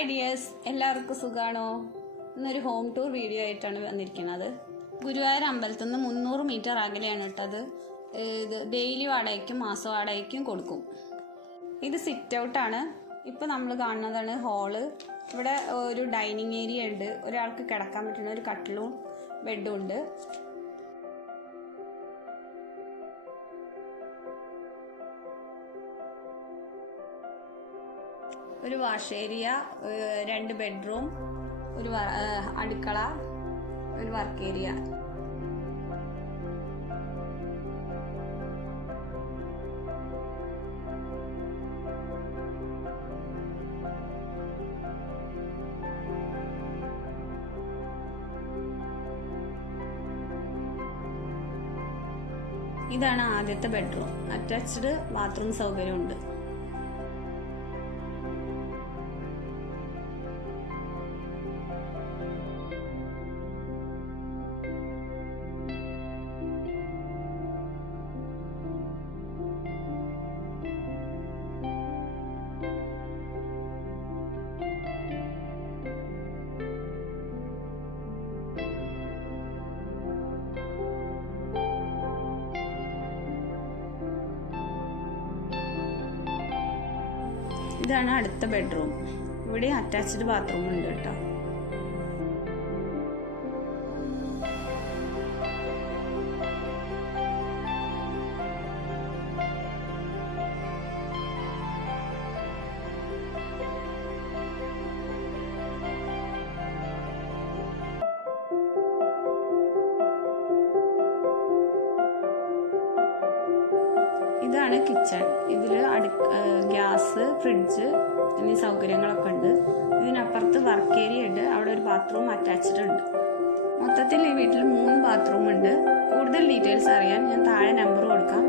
Hi dears, എല്ലാവർക്കും സുഖമാണോ? ഇന്നൊരു ഹോം ടൂർ വീഡിയോ ആയിട്ടാണ് വന്നിരിക്കുന്നത്. ഗുരുവായൂർ അമ്പലത്തിൽ നിന്ന് 300 മീറ്റർ അകലെയാണ് ഇട്ടത്. ഇത് ഡെയിലി വാടകയ്ക്കും മാസ വാടകയ്ക്കും കൊടുക്കും. ഇത് സിറ്റ് ഔട്ടാണ്. ഇപ്പോൾ നമ്മൾ കാണുന്നതാണ് ഹാള്. ഇവിടെ ഒരു ഡൈനിങ് ഏരിയ ഉണ്ട്. ഒരാൾക്ക് കിടക്കാൻ പറ്റുന്ന ഒരു കട്ടിലും ബെഡും ഉണ്ട്. ഒരു വാഷ് ഏരിയ, 2 ബെഡ്റൂം, ഒരു അടുക്കള, ഒരു വർക്ക് ഏരിയ. ഇതാണ് ആദ്യത്തെ ബെഡ്റൂം. അറ്റാച്ച്ഡ് ബാത്റൂം സൗകര്യമുണ്ട്. ഇതാണ് അടുത്ത ബെഡ്റൂം. ഇവിടെ അറ്റാച്ച്ഡ് ബാത്റൂം ഉണ്ട് കേട്ടോ. ഇതാണ് കിച്ചൺ. ഇതിൽ ഗ്യാസ്, ഫ്രിഡ്ജ് എന്നീ സൗകര്യങ്ങളൊക്കെ ഉണ്ട്. ഇതിനപ്പുറത്ത് വർക്ക് ഏരിയ ഉണ്ട്. അവിടെ ഒരു ബാത്റൂം അറ്റാച്ച്ഡ് ഉണ്ട്. മൊത്തത്തിൽ ഈ വീട്ടിൽ 3 ബാത്റൂം ഉണ്ട്. കൂടുതൽ ഡീറ്റെയിൽസ് അറിയാൻ ഞാൻ താഴെ നമ്പർ കൊടുക്കാം.